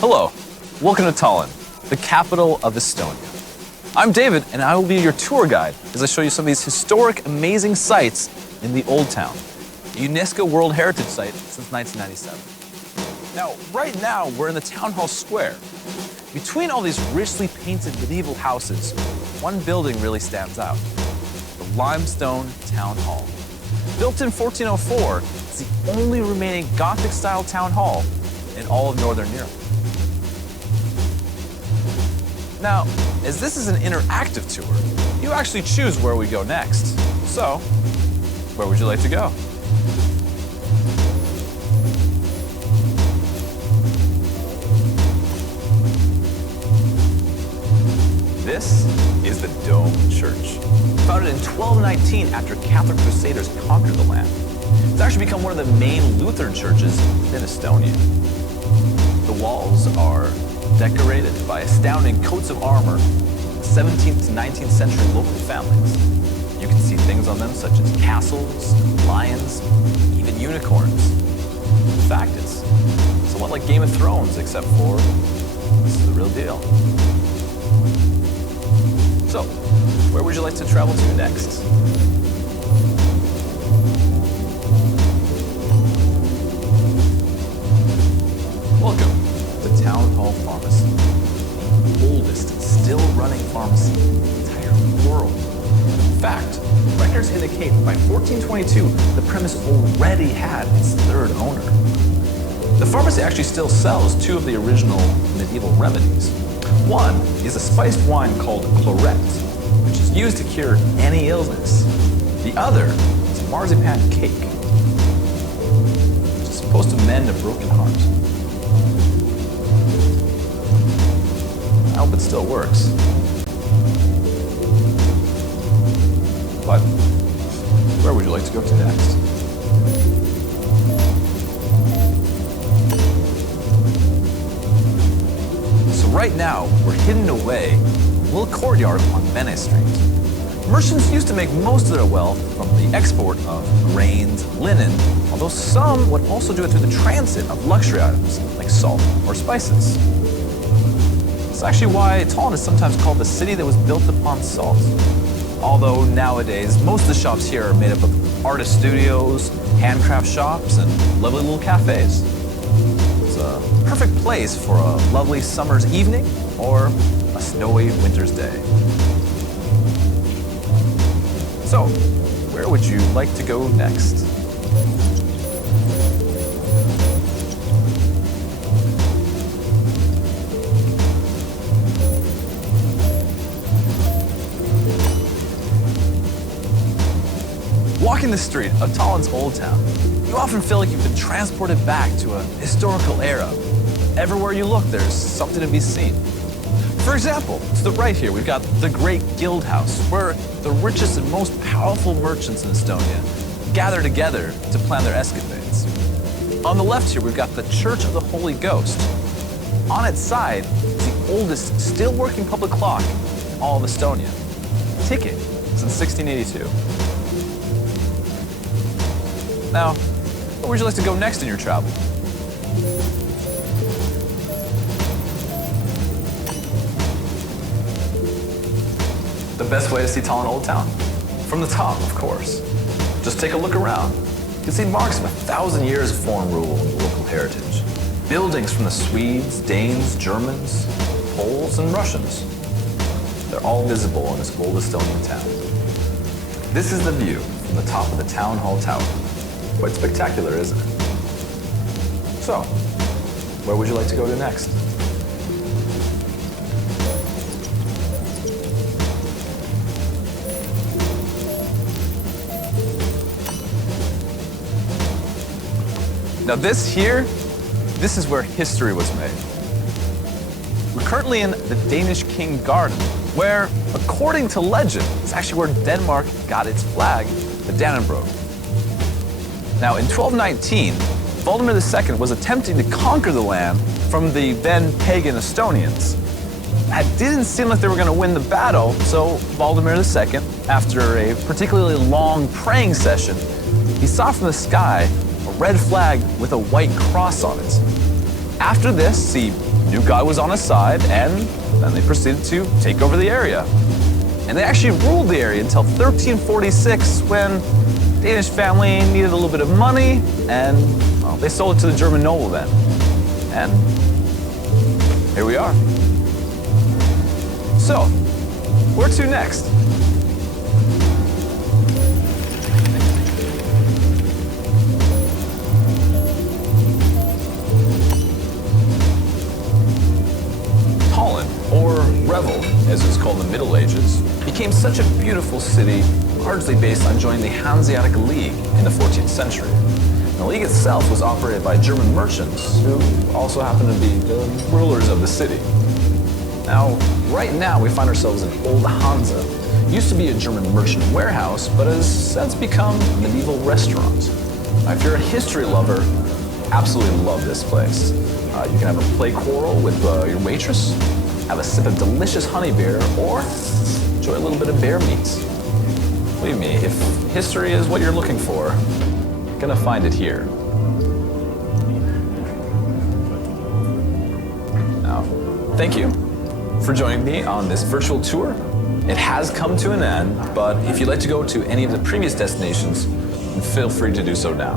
Hello, welcome to Tallinn, the capital of Estonia. I'm David, and I will be your tour guide as I show you some of these historic, amazing sites in the Old Town, a UNESCO World Heritage Site since 1997. Now, right now, we're in the Town Hall Square. Between all these richly painted medieval houses, one building really stands out, the limestone Town Hall. Built in 1404, it's the only remaining Gothic-style town hall in all of Northern Europe. Now, as this is an interactive tour, you actually choose where we go next. So, where would you like to go? This is the Dome Church. Founded in 1219 after Catholic Crusaders conquered the land. It's actually become one of the main Lutheran churches in Estonia. The walls are decorated by astounding coats of armor from 17th to 19th century local families. You can see things on them such as castles, lions, even unicorns. In fact, it's somewhat like Game of Thrones, except for this is the real deal. So, where would you like to travel to next? Welcome to Town Hall Pharmacy, the oldest still running pharmacy in the entire world. In fact, records indicate that by 1422, the premise already had its third owner. The pharmacy actually still sells two of the original medieval remedies. One is a spiced wine called claret, which is used to cure any illness. The other is a marzipan cake, which is supposed to mend a broken heart. I hope it still works. But where would you like to go to next? So right now, we're hidden away in a little courtyard on Vene Street. Merchants used to make most of their wealth from the export of grains, linen, although some would also do it through the transit of luxury items like salt or spices. It's actually why Tallinn is sometimes called the city that was built upon salt. Although nowadays, most of the shops here are made up of artist studios, handcraft shops, and lovely little cafes. It's a perfect place for a lovely summer's evening or a snowy winter's day. So, where would you like to go next? Walking the street of Tallinn's Old Town, you often feel like you've been transported back to a historical era. Everywhere you look, there's something to be seen. For example, to the right here, we've got the Great Guild House, where the richest and most powerful merchants in Estonia gather together to plan their escapades. On the left here, we've got the Church of the Holy Ghost. On its side is the oldest still working public clock in all of Estonia, ticking since 1682. Now, where would you like to go next in your travel? The best way to see Tallinn Old Town? From the top, of course. Just take a look around. You can see marks of 1,000 years of foreign rule and local heritage. Buildings from the Swedes, Danes, Germans, Poles, and Russians. They're all visible in this old Estonian town. This is the view from the top of the Town Hall Tower. Quite spectacular, isn't it? So, where would you like to go to next? Now this is where history was made. We're currently in the Danish King Garden, where, according to legend, is actually where Denmark got its flag, the Dannebrog. Now, in 1219, Valdemar II was attempting to conquer the land from the then pagan Estonians. It didn't seem like they were going to win the battle, so Valdemar II, after a particularly long praying session, he saw from the sky a red flag with a white cross on it. After this, he new guy was on his side, and then they proceeded to take over the area. And they actually ruled the area until 1346, when the Danish family needed a little bit of money, and well, they sold it to the German noblemen. And here we are. So, where to next? Tallinn, or Revel, as it was called in the Middle Ages, became such a beautiful city, largely based on joining the Hanseatic League in the 14th century. The league itself was operated by German merchants, who also happened to be the rulers of the city. Now, right now, we find ourselves in Old Hansa. It used to be a German merchant warehouse, but has since become a medieval restaurant. Now, if you're a history lover, absolutely love this place. You can have a play quarrel with your waitress, have a sip of delicious honey beer, or enjoy a little bit of bear meat. Believe me, if history is what you're looking for, you're gonna find it here. Now, thank you for joining me on this virtual tour. It has come to an end, but if you'd like to go to any of the previous destinations, feel free to do so now.